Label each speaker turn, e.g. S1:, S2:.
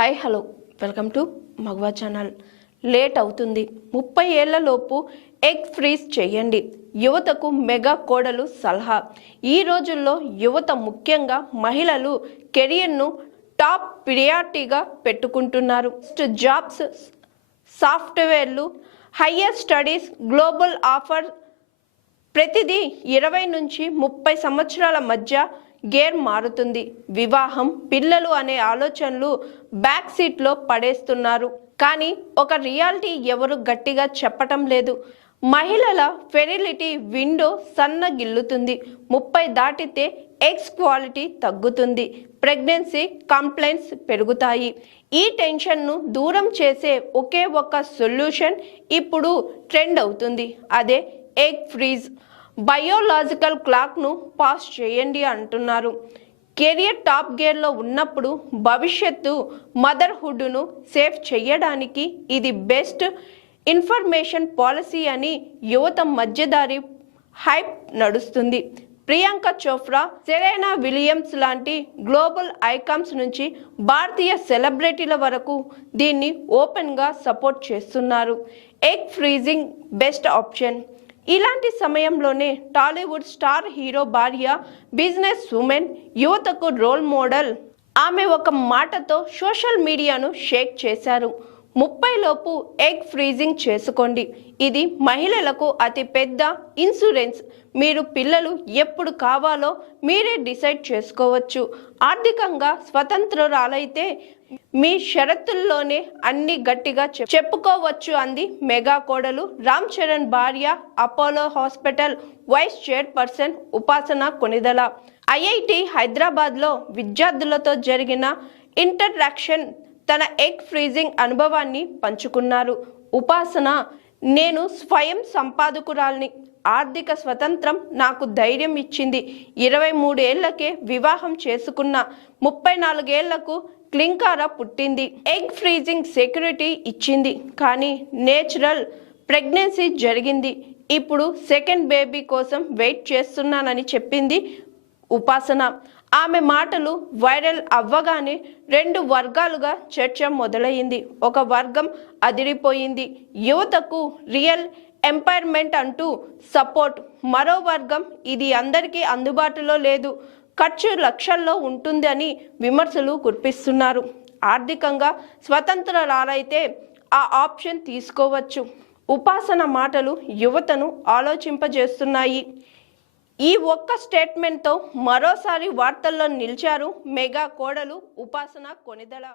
S1: Hi hello. Welcome to మగవా channel. Late అవుతుంది. ముప్పై ఏళ్ళలోపు ఎగ్ ఫ్రీజ్ చేయండి. యువతకు మెగా కోడలు సలహా. ఈ రోజుల్లో యువత ముఖ్యంగా మహిళలు కెరియర్ను టాప్ ప్రియారిటీగా పెట్టుకుంటున్నారు. జాబ్స్ సాఫ్ట్వేర్లు హయ్యర్ స్టడీస్ గ్లోబల్ ఆఫర్. ప్రతిదీ ఇరవై నుంచి ముప్పై సంవత్సరాల మధ్య గేర్ మారుతుంది. వివాహం పిల్లలు అనే ఆలోచనలు బ్యాక్ సీట్లో పడేస్తున్నారు. కానీ ఒక రియాలిటీ ఎవరు గట్టిగా చెప్పటం లేదు. మహిళల ఫెరిలిటీ విండో సన్నగిల్లుతుంది. ముప్పై దాటితే ఎగ్స్ క్వాలిటీ తగ్గుతుంది. ప్రెగ్నెన్సీ కంప్లైంట్స్ పెరుగుతాయి. ఈ టెన్షన్ను దూరం చేసే ఒకే ఒక సొల్యూషన్ ఇప్పుడు ట్రెండ్ అవుతుంది. అదే ఎగ్ ఫ్రీజ్ బయోలాజికల్ క్లాక్ను పాస్ చేయండి అంటున్నారు. కెరియర్ టాప్ గేర్లో ఉన్నప్పుడు భవిష్యత్తు మదర్హుడ్ను సేఫ్ చేయడానికి ఇది బెస్ట్ ఇన్ఫర్మేషన్ పాలసీ అని యువత మధ్యదారి హైప్ నడుస్తుంది. ప్రియాంక చోప్రా సెరైనా విలియమ్స్ లాంటి గ్లోబల్ ఐకాన్స్ నుంచి భారతీయ సెలబ్రిటీల వరకు దీన్ని ఓపెన్గా సపోర్ట్ చేస్తున్నారు. Egg freezing best option. ఇలాంటి సమయంలోనే టాలీవుడ్ స్టార్ హీరో భార్య బిజినెస్ ఉమెన్ యువతకు రోల్ మోడల్. ఆమె ఒక మాటతో సోషల్ మీడియాను షేక్ చేశారు. ముప్పై లోపు ఎగ్ ఫ్రీజింగ్ చేసుకోండి. ఇది మహిళలకు అతి పెద్ద ఇన్సూరెన్స్. మీరు పిల్లలు ఎప్పుడు కావాలో మీరే డిసైడ్ చేసుకోవచ్చు. ఆర్థికంగా స్వతంత్రురాలైతే మీ షరతుల్లోనే అన్ని గట్టిగా చెప్- చెప్పుకోవచ్చు అంది మెగా కోడలు రామ్ చరణ్ భార్య అపోలో హాస్పిటల్ వైస్ చైర్పర్సన్ ఉపాసన కొనిదల. ఐఐటి హైదరాబాద్లో విద్యార్థులతో జరిగిన ఇంటరాక్షన్ తన ఎగ్ ఫ్రీజింగ్ అనుభవాన్ని పంచుకున్నారు. ఉపాసన నేను స్వయం సంపాదకురాల్ని. ఆర్థిక స్వతంత్రం నాకు ధైర్యం ఇచ్చింది. ఇరవై మూడేళ్ళకే వివాహం చేసుకున్న ముప్పై నాలుగేళ్ళకు క్లింకార పుట్టింది. ఎగ్ ఫ్రీజింగ్ సెక్యూరిటీ ఇచ్చింది. కానీ నేచురల్ ప్రెగ్నెన్సీ జరిగింది. ఇప్పుడు సెకండ్ బేబీ కోసం వెయిట్ చేస్తున్నానని చెప్పింది ఉపాసన. ఆమె మాటలు వైరల్ అవ్వగానే రెండు వర్గాలుగా చర్చ మొదలైంది ఒక వర్గం అదిరిపోయింది. యువతకు రియల్ ఎంపైర్మెంట్ అంటూ సపోర్ట్. మరో వర్గం ఇది అందరికీ అందుబాటులో లేదు. ఖర్చు లక్షల్లో ఉంటుంది అని విమర్శలు కురిపిస్తున్నారు. ఆర్థికంగా స్వతంత్రరాలైతే ఆ ఆప్షన్ తీసుకోవచ్చు. ఉపాసన మాటలు యువతను ఆలోచింపజేస్తున్నాయి. ఈ ఒక్క స్టేట్మెంట్తో మరోసారి వార్తల్లో నిలిచారు మెగా కోడలు ఉపాసన కొనిదల.